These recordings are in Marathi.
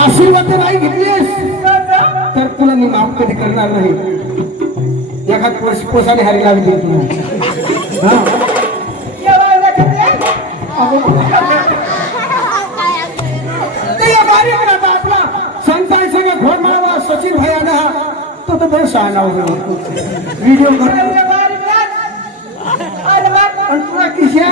आशीर्वाद नाही घेतलीस तर तुला मी माफ कधी करणार नाही. एखाद पोसाने हारी लागली तुला. आपला संतान सगळं घोड माळवा सचिन भाई आला तो तर बरं शहाणा व्हिडिओ तुला किशा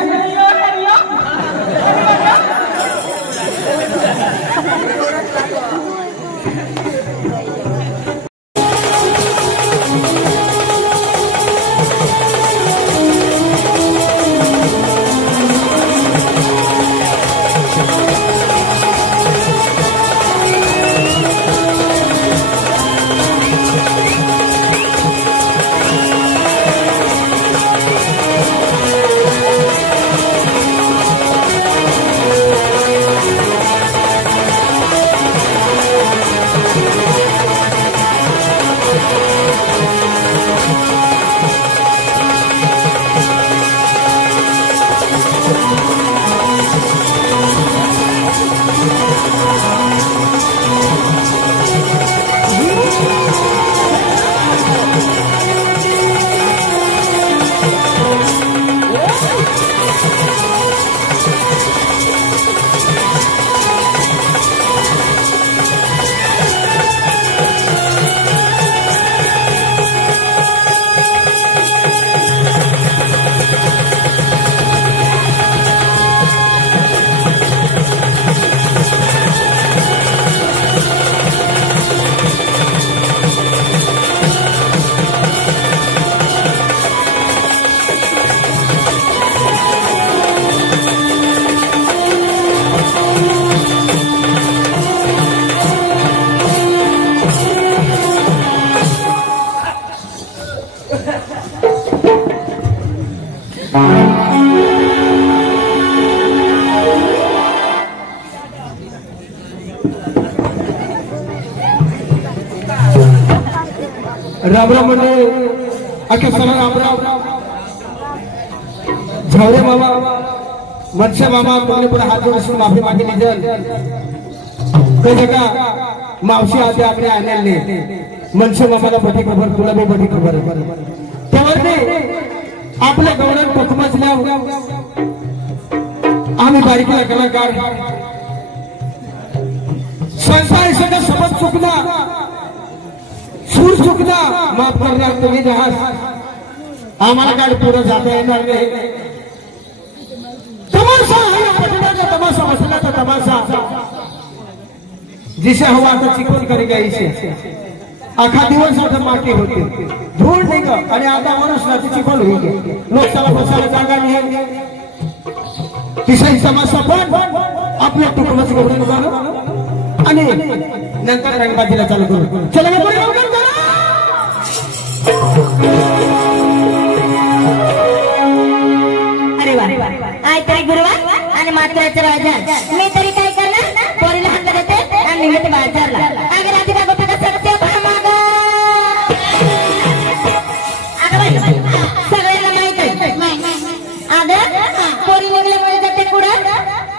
रामराम म्हणजे अख्या सगळं रामराम. झावरे मामा मनसे मामा तुमने पुढे हात जोडून माफी मागितली जल ते जगा मावशी आधी आपले आणले मनसे मामाला बठी खबर तुला बी बठी खबर त्यावरती आपल्या गौरव पकमजल्या आम्ही बारीकला कलाकार संसार सगळं सबक चुकला सूर चुकला माफ करणार तुम्ही जहाज आम्हाला काय पुढे जाता येणार नाही. तमाशा पटण्याचा तमाशा बसण्याचा तमाशा जिसे हवा आता चिकन करेगा इसे आखा दिवस आता माती होते धूळ नाही का आणि आता मनुष्याची चिकन होईल. लोकसभा बसायला जागा नाही तिसरी समस्या पण आपल्या कुटुंबाचं गौरव झालं आणि नंतर रंगबाजीला चालू करू. चला अरे वा आय तरी गुरुवार आणि मात्राचं राजा मी तरी काय करणार पोरीला हात देते आणि निघते बाजारला. अगर आधी का गोपा कसं माग सगळ्यांना माहित आहे अगं पोरी निघल्यामुळे जाते कुठं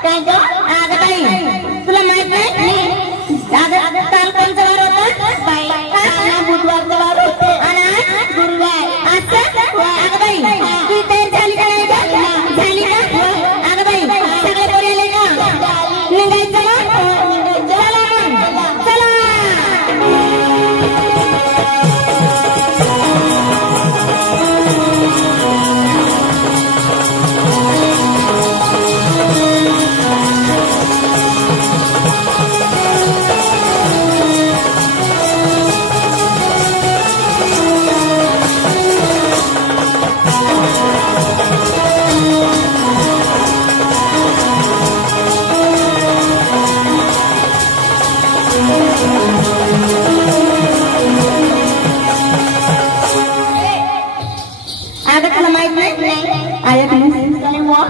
काय ग अगं ताई तुला माहित नाही अगं काल कोणचा वार होता बुधवारचा वार होतो आणि गुरुवार असं अगं बाई तू तयार झाली का नाही झाली का अगं बाई सगळे पोरी आले का निघायचं मग चला चला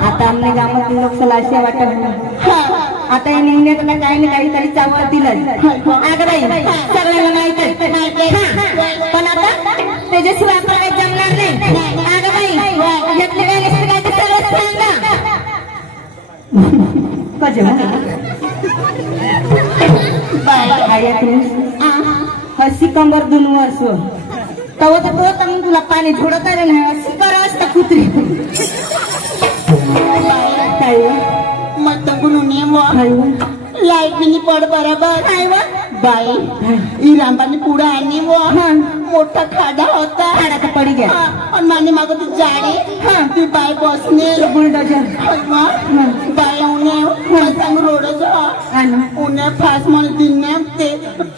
आता आमने गावातील लोक सलाशे वाटत आता हे निघण्यात काही ना काहीतरी चावळ दिलं. अगं बाई सगळ्यांना माहित आहे पण आता त्याच्याशिवाय आपल्याला काही जमणार नाही. अगं बाई घेतले काय नसते काय ते सगळं सांगा कसे ऐक हसी कंबर दोन वर्ष तव तर तो तर तुला पाणी झोडत आले नाही अशी कर असता कुत्री काय मग तंगून लाईट बिनी पड बरोबर काय व बाई ही रांबानी पुढे आणि व मोठा खाडा होता खाडा तर पडी गया आणि माने मागं ती जाडी ती बाई बसने बुलडोजर बाई उन्हे सांग रोड उन्हे फास मला दिने ते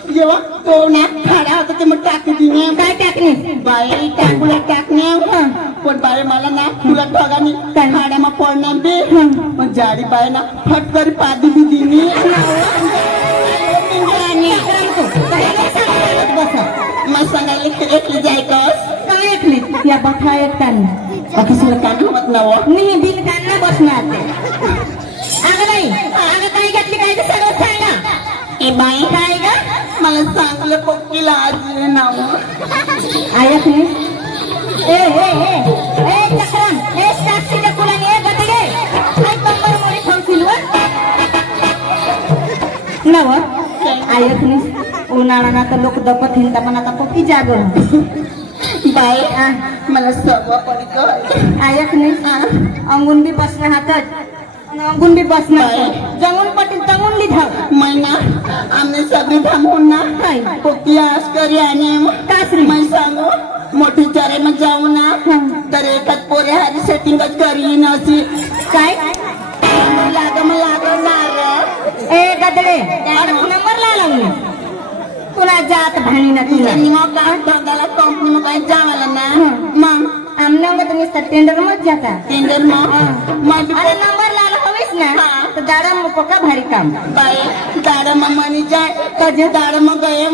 जेव्हा तो ना खाडा होता ते मग टाकते दिने काय टाकणे बाई टाकूला टाकणे पण बाई मला ना तुला ठगानी खाड्या मग पडणार बे पण जाडी बाई ना फटकरी पादी बी दिनी मग सांगायला एकली जायकस काय एकली या बठा एकट्याने ऑफिसला काम होत नाव नाही बिल काढणं बसणार अगं नाही अगं काय घेतली काय ते सगळं सांगा ए बाई काय ग मला चांगलं पक्कीला आज नाव ऐक नाही ए ए ए ए चक्रम ए साक्षीच्या कुलाने गटडे काय कंबर मोरी ठेवतील नव ऐक नाही उन्हाळा ना तर लोक दपत हिंडता पण आता पक्की जाग बाई मला सगळं पडत ऐक नाही अंगून बी बसणं हातात अंगून बी बसणं जंगून पटील तंगून ली धाव मैना आमने सगळी थांबून ना पक्की आस्करी आणि कासरी मै सांगू मोठी चारे मग जाऊ ना तर एकाच पोरे हारी सेटिंगच करी नसी काय लागणार ए गदडे नंबर लावला तुला जात भाणी ना तुला धंद्याला कंपनी मग काही जावाला ना मग आमने तुम्ही टेंडर मत जाता टेंडर मग अरे नंबर लावला हवीस ना तर दाडा मग पक्का भारी काम बाई दाडा मग मनी जाय कधी दाडा मग गये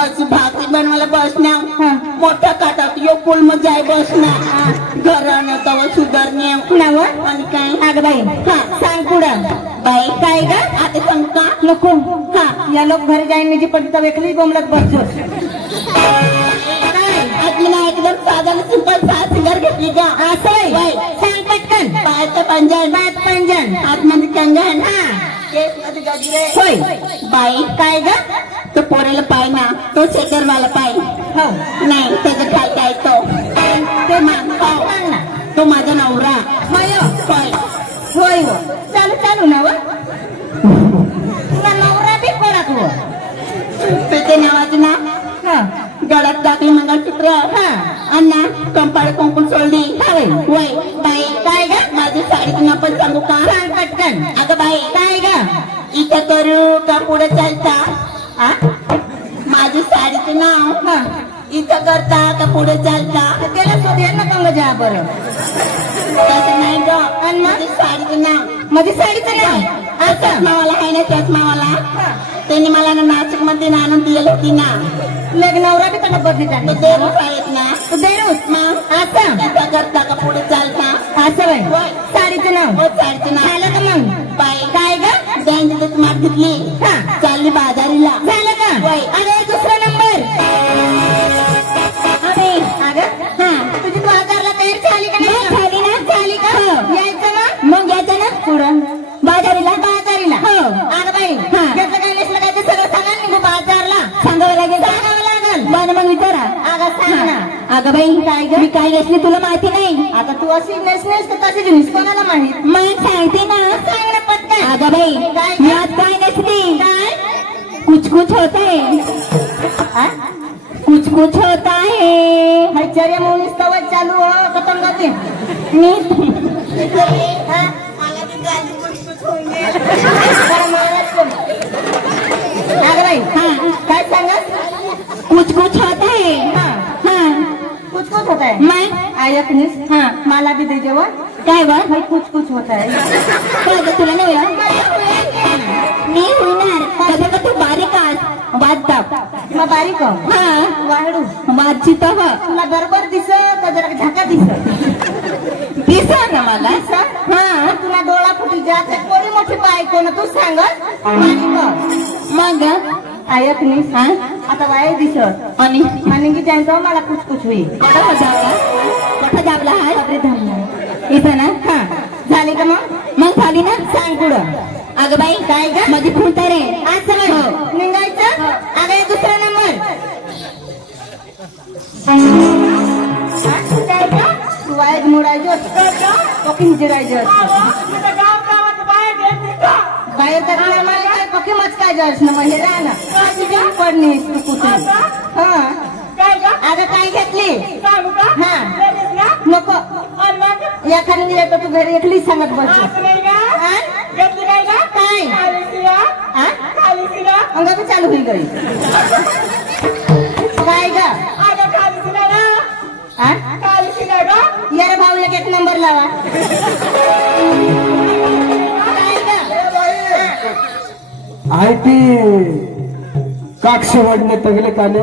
अशी भाकरी बनवायला बसण्या मोठा काटात यो पूल मग जाय बसण्या घरानं तव सुधारणे नाव आणि काय अगं बाई सांग पुढं बाई काय ग आता सांग का नको या लोक घरी जाईन जी पण तर वेगळी बोंबलत बसतो एकदम साधा सिंपल सिंगर घेतली का असं सांग पटकन पायाचं पंजन पायात पंजन आतमध्ये कंगन होय बाई काय ग तो पोरेला पाय ना तो शेकरवाला पाय हो नाही त्याचं काय काय तो ते सांग ना तो माझा नवरा होय होय होय चालू चालू ना तुला नवरा बी पडत हो त्याच्या नावाचं ना गळ्यात टाकली मंगळसूत्र अण्णा कंपाळ कुंकून सोडली वय बाई काय ग माझी साडीचं नाव पण सांगू का सांग पटकन अगं बाई काय ग इथं करू का पुढे चालता माझी साडीचं नाव इथं करता का पुढे चालता त्याला शोधेल ना कंग जा बरं तसं नाही ग आणि माझी साडीचं नाव माझी साडीचं नाव चष्मावाला आहे ना चष्मावाला त्यांनी मला ना नाशिक मध्ये आणून दिलेली होती ना लग्नावर बी त्यांना बदली टाकली देरूस आहेत ना तू देरूस मग असं इथं करता का पुढे चालता असं साडीचं नाव साडीचं नाव झालं का मग बाई काय ग बँक तर मार घेतली चालली बाजारीला झालं का अरे दुसरा नंबर अरे अगं तुझी बाजारला तयार झाली का नाही झाली ना झाली का यायचं ना मग यायचं ना पुढं बाजारीला बाजारीला हो अगं बाई त्याचं काय नसलं काय ते सगळं सांगा निघू बाजारला सांगावं लागेल बरं मग विचारा अगं सांग ना अगं बाई काय ग मी काय नेसली तुला माहिती नाही आता तू अशी नेसनेस तर तशी जिनिस कोणाला माहित मग सांगते ना सांग ना पटकन अगं बाई मी आज काय नेसली काय कुछ कुछ होता है कुछ कुछ होता है हचर्य म्हणून स्तवत चालू हो खतम जाते मी अगं बाई काय सांगत कुछ कुछ होता है कुछ कुछ होता है मैं आयक मला भी दे जेवण काय बा भाई कुछ कुछ होता है काय तुला नाही मी होणार का तू बारीक वाद मग बारीक वाढू माझी तर तुला बरोबर दिस का जरा झाका दिस ना मला तुला डोळा फुटी जात कोणी मोठी बायको ना तू सांगत मग ऐक नाही आता वायर दिसत आणि की त्यांचं मला कुछ कुछ होईल कठा जावला आहे आपले धामला इथं ना झाली का मग झाली ना सांग पुढं अगं बाई काय ग माझी खून रे आज निघायचं मोडायचं तो किंजिरायचं बाहेर तर मला काय पक्की मचकायचं असणं मग हे राह ना पडणी कुठे हा आता काय घेतली हा नको एखादी येतो तू घरी एकलीच सांगत बसतो काय अंग बी चालू होईल घरी काय ग यार भाऊ एक नंबर लावा आहे ते काक्षवडने तगले काले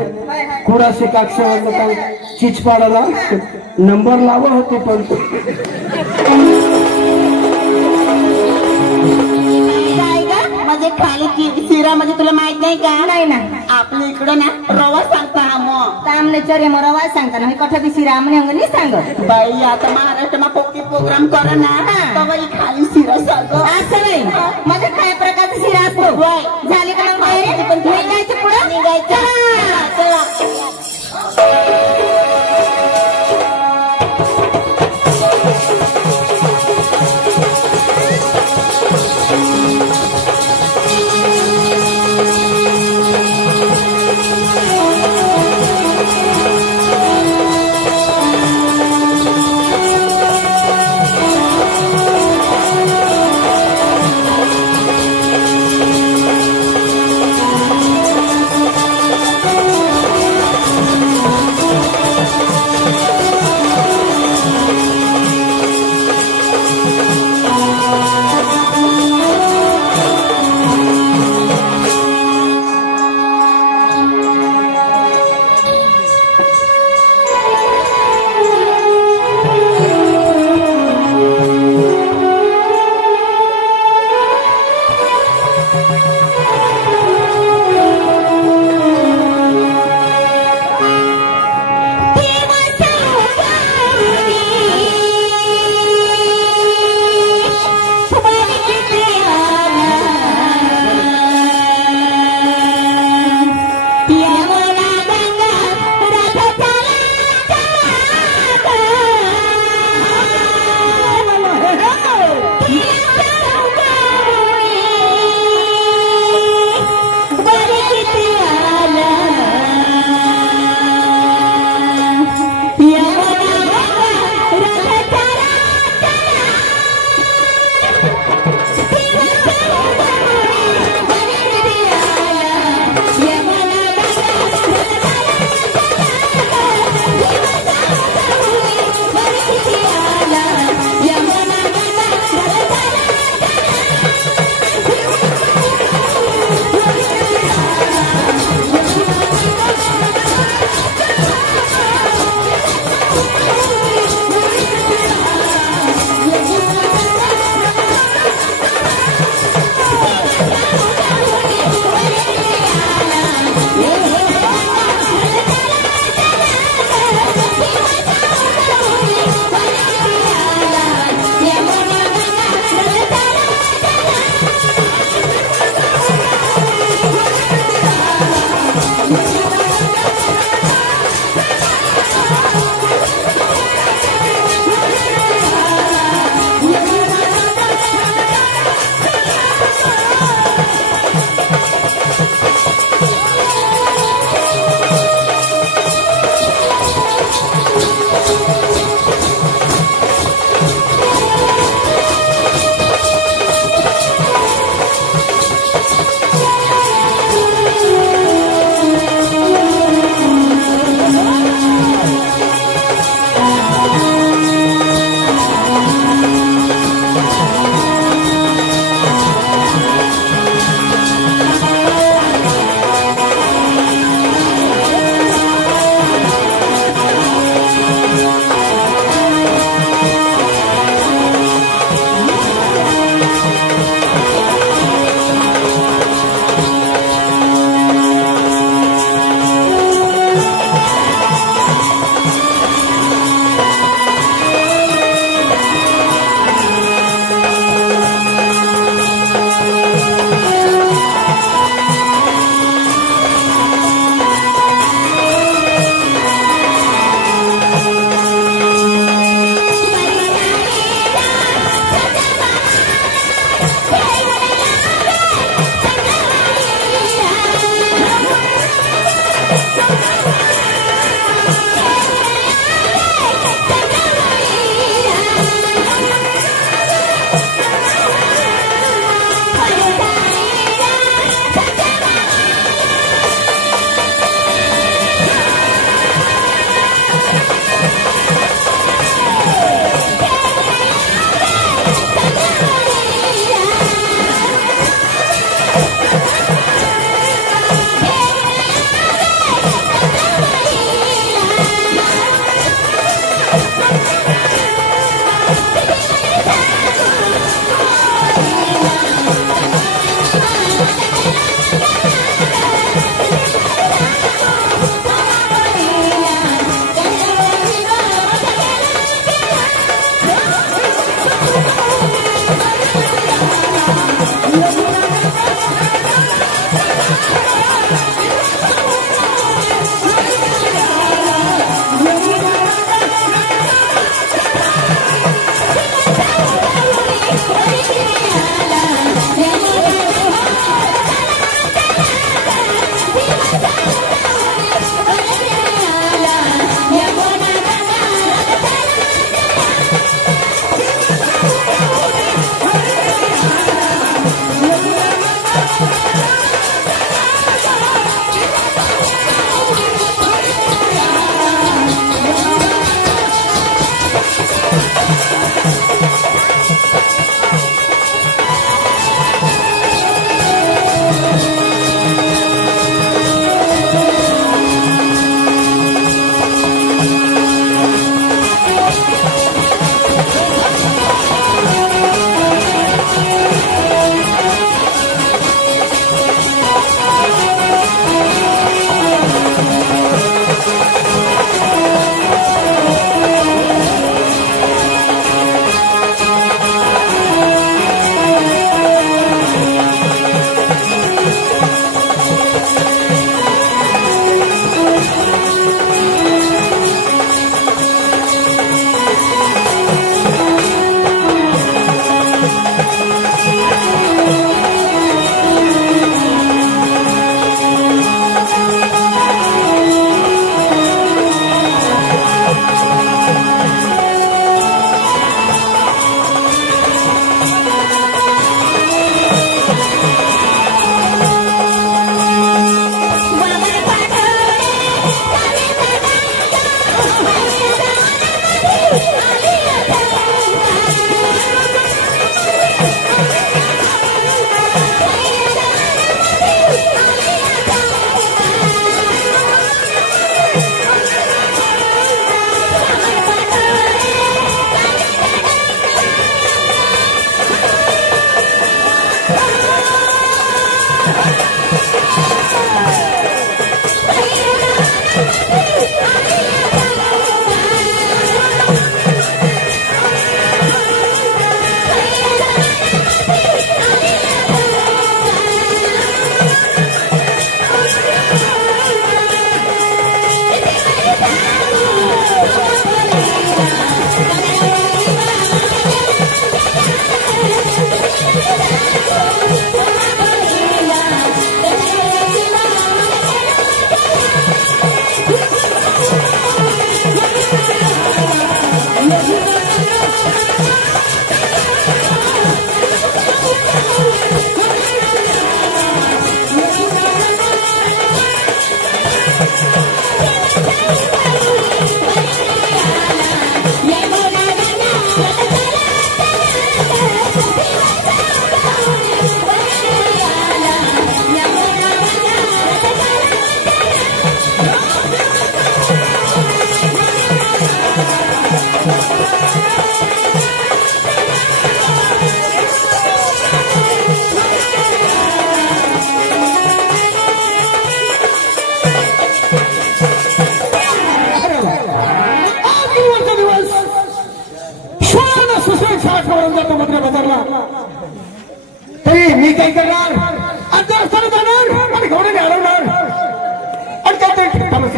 कुडाशी काक्षवडने काय चिचपाडाला नंबर लावा होते पण म्हणजे खाली शिरा म्हणजे तुला माहित नाही का नाही ना आपल्या इकडं ना रवा सांगता आमने चरे मग रवा सांगता ना कठा बी शिरा आमने अंग नाही सांगत बाई आता महाराष्ट्रात कोकी प्रोग्राम कर ना बाई खाली शिरा सांग असं नाही म्हणजे काय प्रकारचा शिरा असतो झाले का मग निघायचं पुढं निघायचं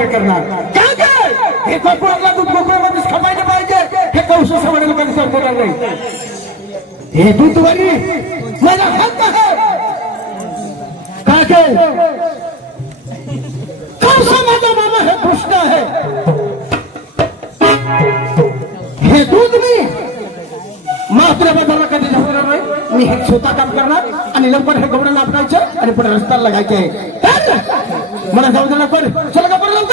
नमस्कार करणार. काय काय हे गोकुळाला दूध गोकुळामध्येच खपायला पाहिजे हे कौशल सवडीला कधी समजणार नाही. हे दूधवारी मला हक्क आहे. काय काय कौशल माझा मामा हे दुष्ट आहे. हे दूध मी मात्र बाजारला कधी जाणार नाही. मी हे स्वतः काम करणार आणि लवकर हे गवडं नापडायचं आणि पुढे रस्त्याला लागायचे आहे. मला जाऊ दे लवकर. चला का पण लवकर.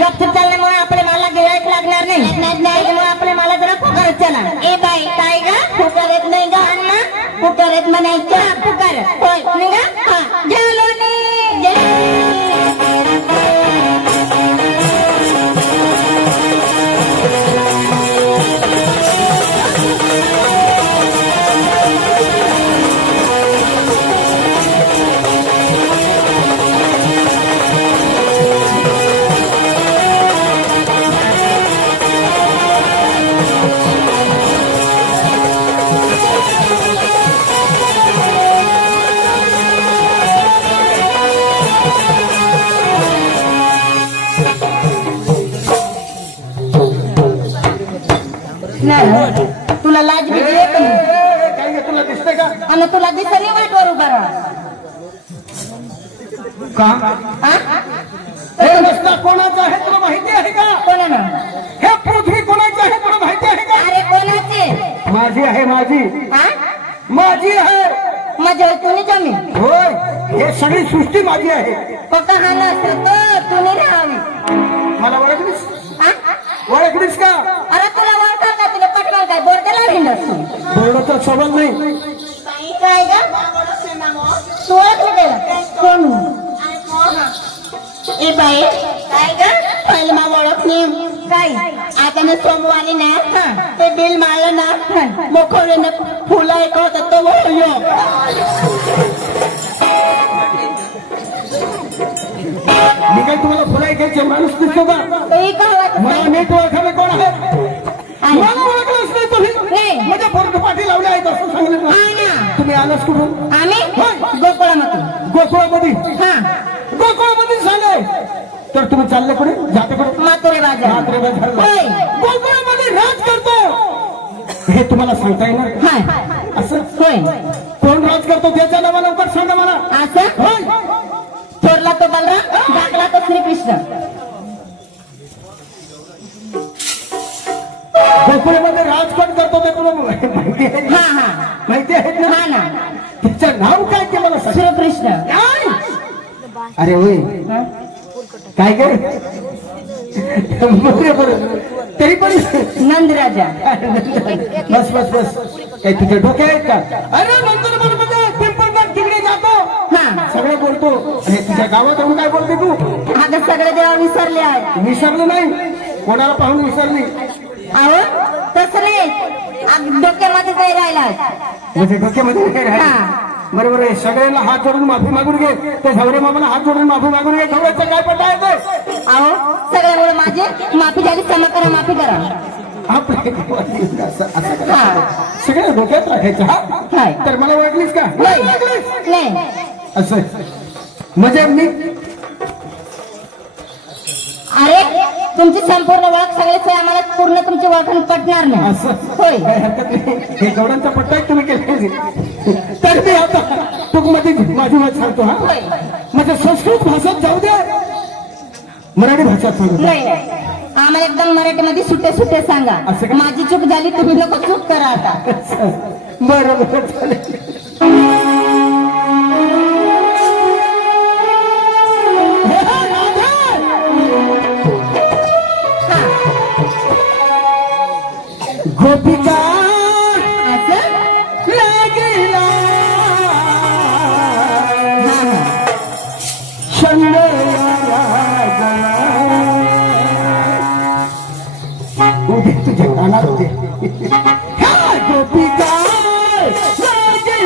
गपचूप चालल्यामुळे आपल्या मला गिरायक लागणार नाही. त्यामुळे आपल्या मला जरा फुकारत चला. ए बाई काय ग फुकार येत नाही ग अण्णा. फुकार येत म्हणायचं फुकार होय नाही ग. हा जलोनी तुला लाज भीती येत काय तुला दिसतंय का. आणि तुला दिसली वाटवर उभा राहा. हे रस्ता कोणाचा आहे तुला माहिती आहे का. कोणाला हे पृथ्वी कोणाची आहे तुला माहिती आहे का. अरे कोणाचे. माझी आहे. माझी माझी आहे. माझ्या तुम्ही जमीन होय. हे सगळी सृष्टी माझी आहे. कोका हा नसतो तो तुम्ही राहावी. मला ओळखलीस. ओळखलीस का. अरे तुला ओळखा का. तुला पटवाल काय बोर्डाला भिंडस बोर्डाचा सवाल नाही. काय ग तू ओळखलं त्याला कोण. ए बाई काय ग पहिलं मला ओळख नाही. काय आता मी सोमवारी ना ते बिल मारलं ना मोखवलेनं फुलं एक होतं तो बोललो. मी काय तुम्हाला फुला घ्यायचे माणूस दिसतो का. मला नीट ओळखावे कोण आहे. मला ओळखलंच नाही तुम्ही. माझ्या पोरग पाठी लावले आहेत असं सांगितलं. तुम्ही आलास कुठून. आम्ही गोकुळामध्ये. गोकुळामध्ये. गोकुळामध्ये झालंय तर तुम्ही चालले कुठे. जाते कुठे. मातुरे बाजार. मातुरे बाजार गोकुळामध्ये राज करतो हे तुम्हाला सांगता येणार. असं होय. कोण राज करतो त्याच्या नावाला लवकर सांगा मला. असं होय. थोरला तो बलराम धाकला तो श्रीकृष्ण. गोकुळामध्ये राजकोट करतो ते तुला माहिती आहे. माहिती आहे ना. त्याचं नाव काय ते मला सांग. श्रीकृष्ण. अरे होय काय काय तरी पण नंदराजा. बस बस बस काही तुझे डोके आहेत का. अरे नंतर पिंपळगाव तिकडे जातो सगळं बोलतो. अरे तुझ्या गावात येऊन काय बोलते तू. आता सगळे देवा विसरले आहेत. विसरलं नाही. कोणाला पाहून विसरली. अहो तसं नाही डोक्यामध्ये काही राहिला. म्हणजे डोक्यामध्ये बरोबर आहे. सगळ्यांना हात जोडून माफी मागून घे. ते झवरे मामाला हात जोडून माफी मागून घे. झवऱ्याचं काय पट्टा आहे ते. अहो सगळ्यामुळे माझी माफी झाली. क्षमा करा माफी करा. सगळ्या डोक्यात राखायचं. तर मला ओळखलीस का. नाही असं म्हणजे मी. अरे तुमची संपूर्ण ओळख सगळे आम्हाला पूर्ण तुमची ओळख पटणार नाही. असं होय. हे गवड्यांचा पट्टा आहे तुम्ही केले. तर मी आता तुकमध्ये माझी मत सांगतो. म्हणजे संस्कृत भाषेत जाऊ द्या मराठी भाषेत सांगतो. नाही आम्हाला एकदम मराठीमध्ये सुटे सुटे सांगा. माझी चूक झाली तुम्ही नको चूक करा आता. बरोबर चालेल. गोपिका लागला उभे तुझ्या कानात होते. गोपिका लागला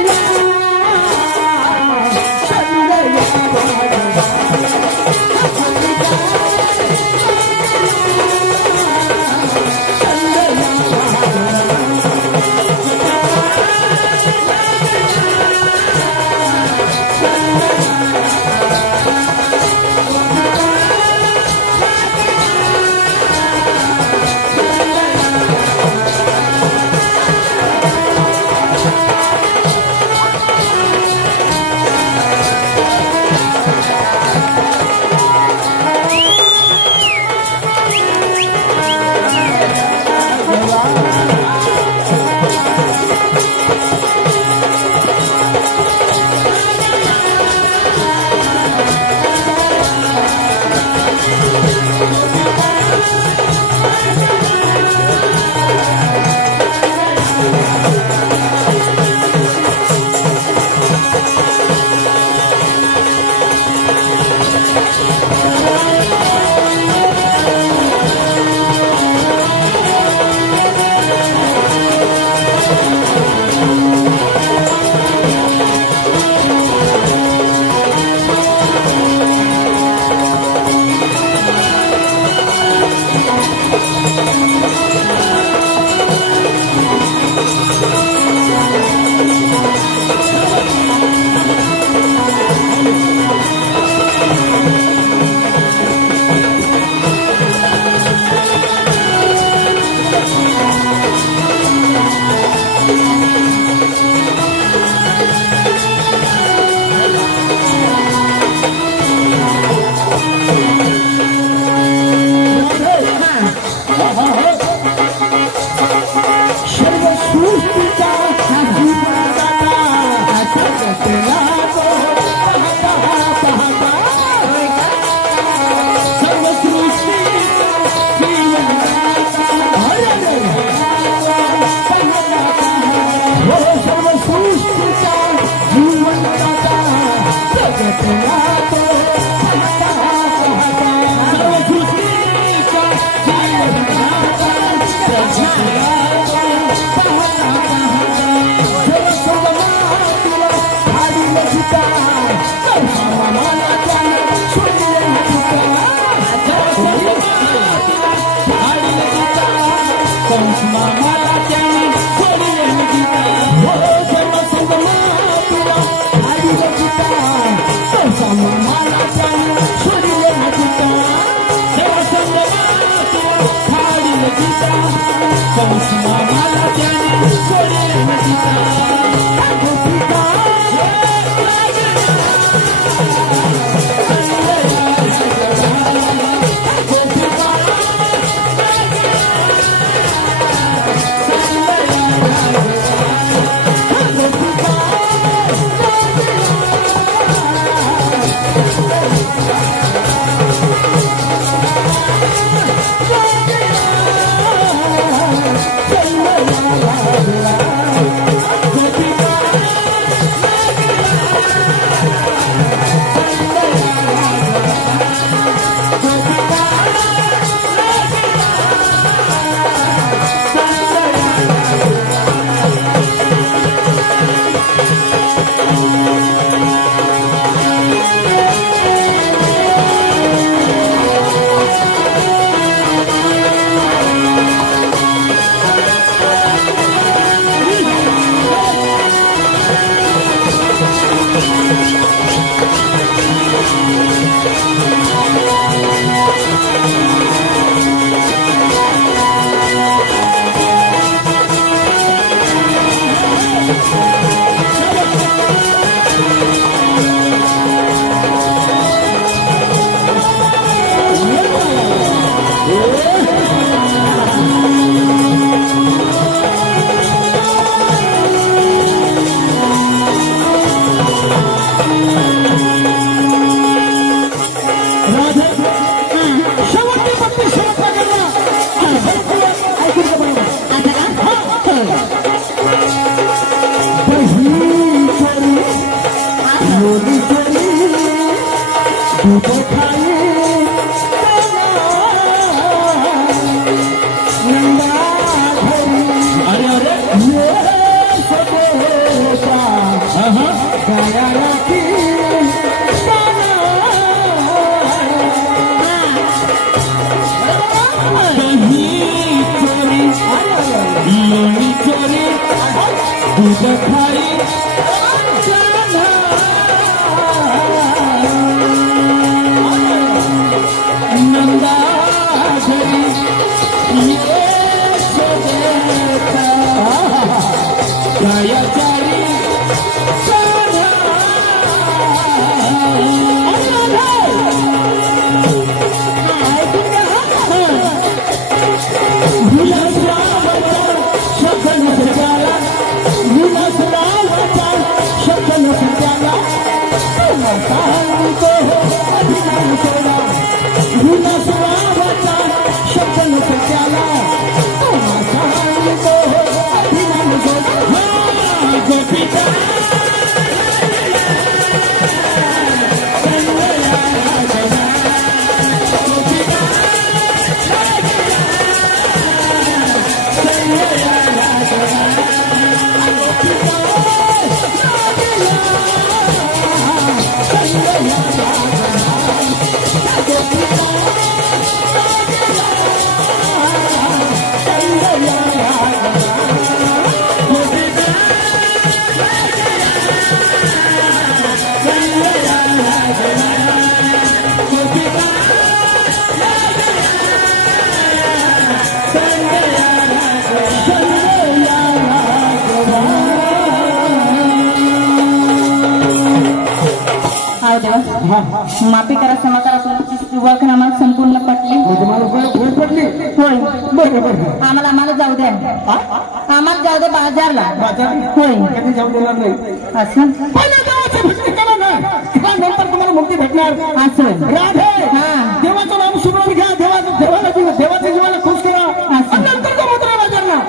माफी करा, क्षमा करा, तुमची ओळख आम्हाला संपूर्ण पटली. होय बरोबर. आम्हाला जाऊ द्या, आम्हाला जाऊ दे बाजारला. होय जाऊ देणार नाही असं नंतर तुम्हाला मुक्ती भेटणार. असं राधे देवाचं नाम सुमरण घ्या, देवाच्या जीवाला खुश करा, नंतर तो मुद्रा बाजारला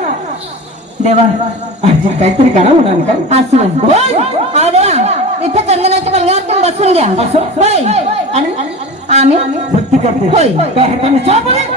देवा काहीतरी करा म्हणा काय. असं इथे चंदनाच्या बंगल्यावर तुम्ही बसून घ्या. होय आणि आम्ही भक्ती करते. होय त्या ठिकाणी चहा पाणी.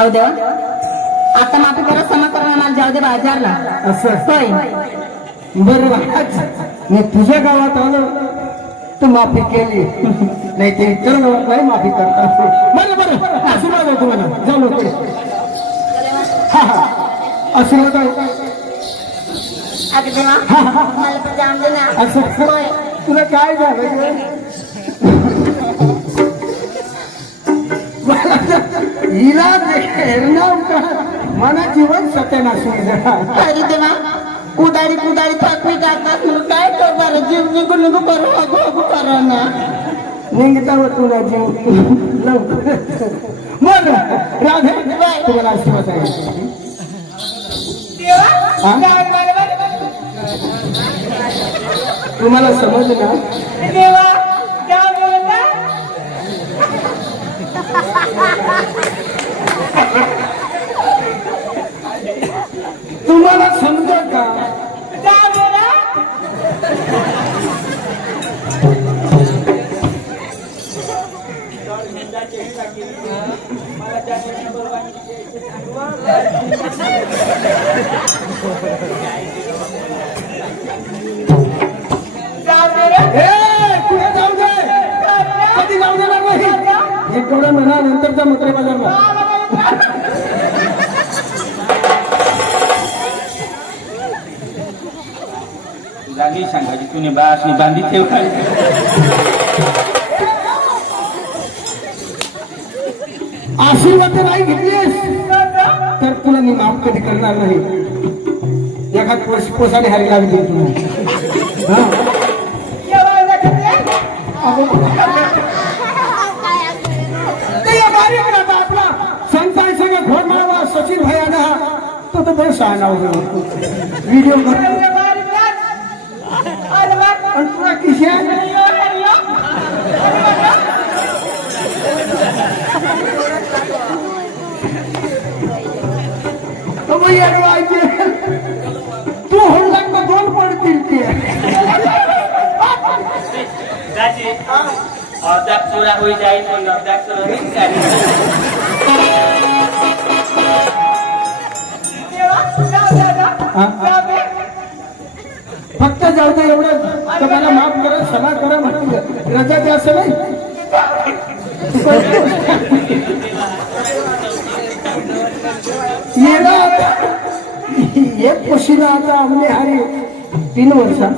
अहो देवा, आता माफी करा, क्षमा करा, मला जाऊ दे बाजारला. असं होय. बरं आज मी तुझ्या गावात आलो तू माफी केली, नाही ते इतर गावात नाही माफी करता. बरं बरं आशीर्वाद आहे तुम्हाला, जाऊ नको. हा हा आशीर्वाद आहे. अगं देवा, मला पण जाऊन दे ना. असं होय. तुला काय झालं? हिला मला जीवन सत्यानाश. अरे देवा, कुदारी कुदारी थकवी जातात, काय करणार? जीव निघून निघू करू, अगो अगो करा ना. निघता व तुला जीव मग राधे तुम्हाला आशीर्वाद आहे. तुम्हाला समजलं ना? देवा काय बोलता? तुम्हाला समजत का? कधी जाऊ देणार नाही. हे थोडं म्हणा नंतरचा मत्र बाजारला. गाणी सांगायची तुने बासनी बांधी ठेव. आशीर्वाद नाही घेतलीस तर तुला मी माफ कधी करणार नाही. एखाद पोसाने हारी लागली तुला. आपला संताय सगळं घोड माळवा सचिन भैया तो तो बरं शहाणा व्हिडिओ तुला किशा तू होणार का दोन पडतील ते. अर्धा चुरा होई जाए तो नर्दा चुरा फक्त जाऊ दे एवढं तुम्हाला माफ करा क्षमा करा म्हणून रजा द्या असं नाही एक पशीला आता आमने हारी 3 वर्षा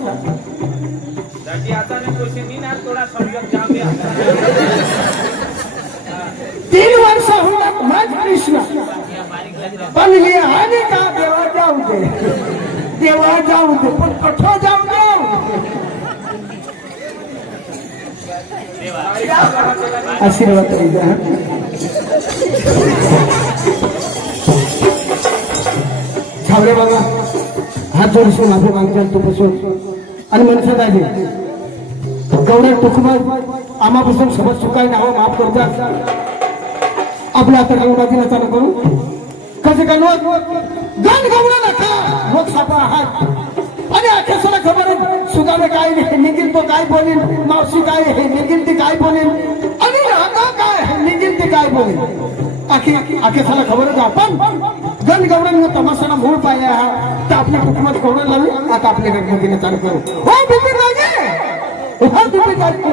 तीन वर्ष होणार माझ कृष्ण पण हे आणि का देवा जाऊ दे पण कठोर जाऊ दे आशीर्वाद द्या छावरे बाबा हात जोडून माफी मागतात तू बसून आणि मनसा दाजी गौरव तुकमा आम्हापासून सोबत चुकाय नाव माफ करतात आपल्या आता गौराजीला चालू करू कसे का लोक गण गौरा नका लोक सापा आहात आणि आकाशाला खबर आहे सुदामे काय निघील तो काय बोलेल मावशी काय हे निघील ती काय बोलेल आणि राधा काय निघील ती काय बोलेल आकाशाला खबरच आपण गण गौरांना तमाशाला मूळ पाहिजे आहात तर आपल्या कुटुंबात गौरव लावी आता आपल्या गणपतीने चालू करू हो बिपिन राजे हो बिपिन राजे